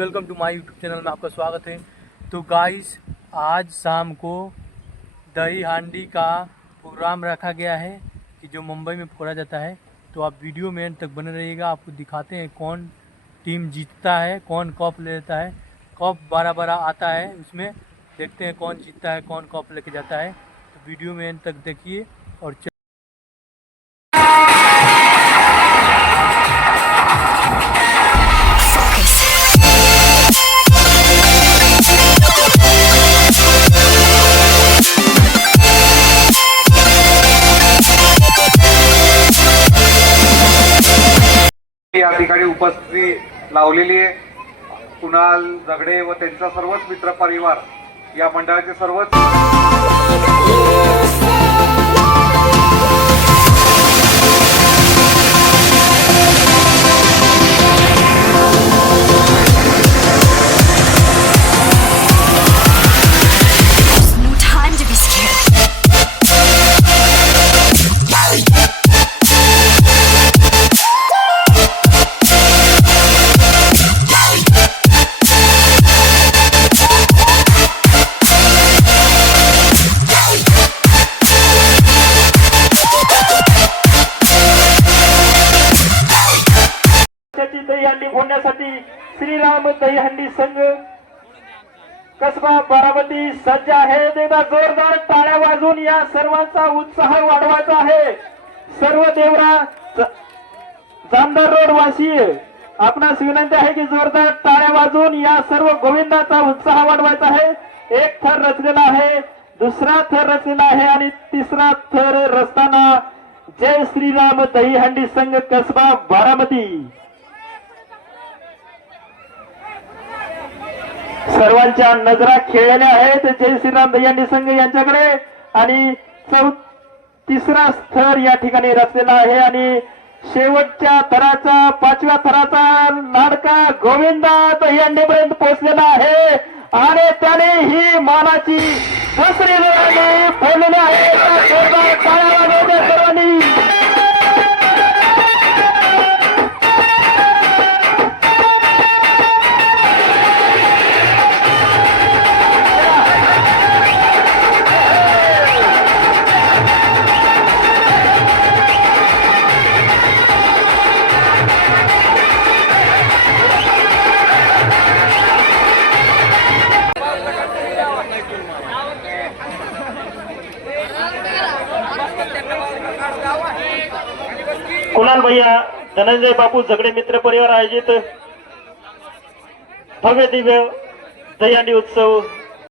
Welcome to my YouTube channel में आपका स्वागत है। तो गाइस आज शाम को दही हांडी का प्रोग्राम रखा गया है कि जो मुंबई में फोड़ा जाता है। तो आप वीडियो में एंड तक बने रहिएगा। आपको दिखाते हैं कौन टीम जीतता है, कौन कप ले लेता है। कप बड़ा आता है, उसमें देखते हैं कौन जीतता है, कौन कप लेके जाता है। तो वीडियो में एंड तक देखिए और या ठिकाणी उपस्थिती लावलेली आहे। कुणाल झगडे व त्यांचा सर्वच मित्र परिवार, या मंडळाचे सर्वच दहीहंडी फोडण्यासाठी श्रीराम दहीहंडी संघ कसबा बारामती सज्ज आहे। एकदा जोरदार टाळ्या वाजून या सर्वांचा उत्साह वाढवायचा आहे। सर्व देवरा जामदार रोड वासी आपणास विनंती आहे की जोरदार टाळ्या वाजून या सर्व गोविंदाचा उत्साह वाढवायचा आहे। एक थर रचलेला आहे, दुसरा थर रचलेला आहे आणि तिसरा थर रचताना जय श्रीराम दहीहंडी संघ कसबा बारामती। सर्वांच्या नजरा खेळलेल्या आहेत जय श्रीराम दहीहंडी संघ यांच्याकडे आणि तिसरा स्तर या ठिकाणी रचलेला आहे आणि शेवटच्या थराचा पाचव्या थराचा लाडका गोविंदा दहीहंडीपर्यंत पोहोचलेला आहे आणि त्याने ही मानाची दुसरी लढाई फोडलेली आहे। सर्वांनी कुणाल भैया धनंजय बापू झगडे मित्र परिवार आयोजित भव्य दिव्य दहीहंडी उत्सव